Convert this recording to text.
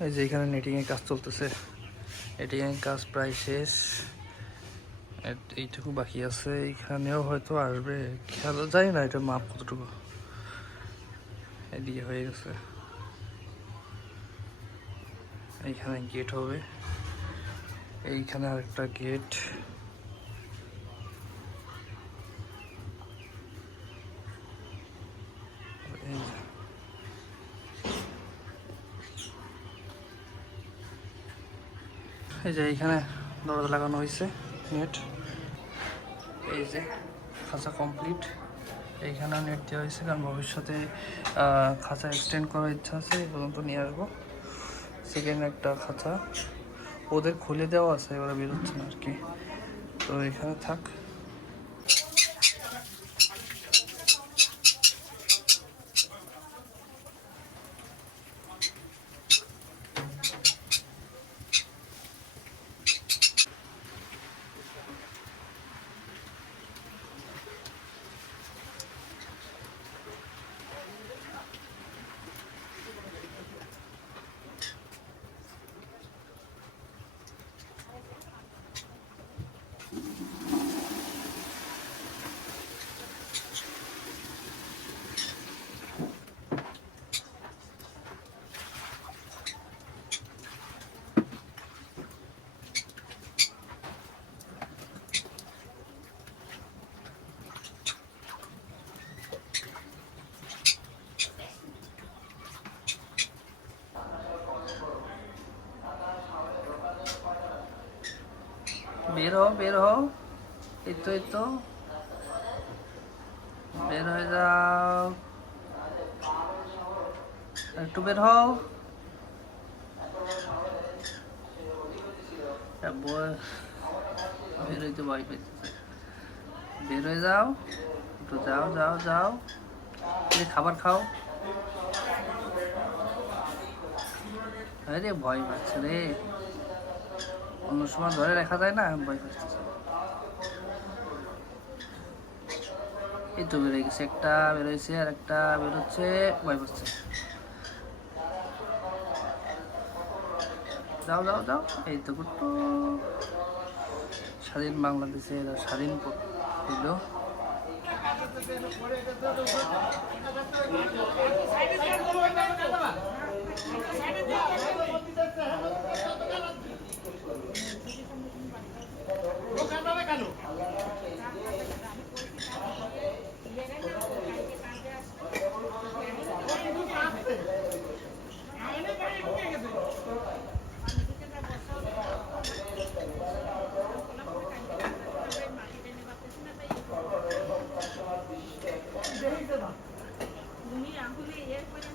এই যে এখানে নেটিং এর কাজ চলতেছে। নেটিংয়ের এর কাজ প্রায় শেষ। এইটুকু বাকি আছে। এইখানেও হয়তো আসবে। খেয়াল যাই না এটা মাপ কতটুকু। এদিকে হয়ে গেছে। এইখানে গেট হবে। এইখানে আরেকটা গেট এই যে এইখানে দরজা লাগানো হয়েছে নেট। এই যে খাঁচা কমপ্লিট এইখানে নেট দেওয়া হয়েছে কারণ ভবিষ্যতে খাঁচা এক্সটেন্ড করার ইচ্ছা আছে, এই পর্যন্ত নিয়ে আসব। সেকেন্ড একটা খাঁচা। ওদের খুলে দেওয়া আছে ওরা বেরোচ্ছে না আর কি। তো এখানে থাক। বের হও বের হও। এই তো বের হয়ে যাও। একটু বের হও। বের হইতে ভয় পেয়েছে বের হয়ে যাও। একটু যাও যাও যাও। খাবার খাও। আরে, ভয় পাচ্ছে রে। অন্য সময় ধরে রাখা যায় না ভয় করতেছে এই তো বেরোয় গেছে একটা বেরোয়ছে আর একটা বেরোচ্ছে ভয় করছে যাও যাও যাও এই তো কুট্টু স্বাধীন বাংলাদেশে স্বাধীন তুমি রাহুলে ইয়ে করে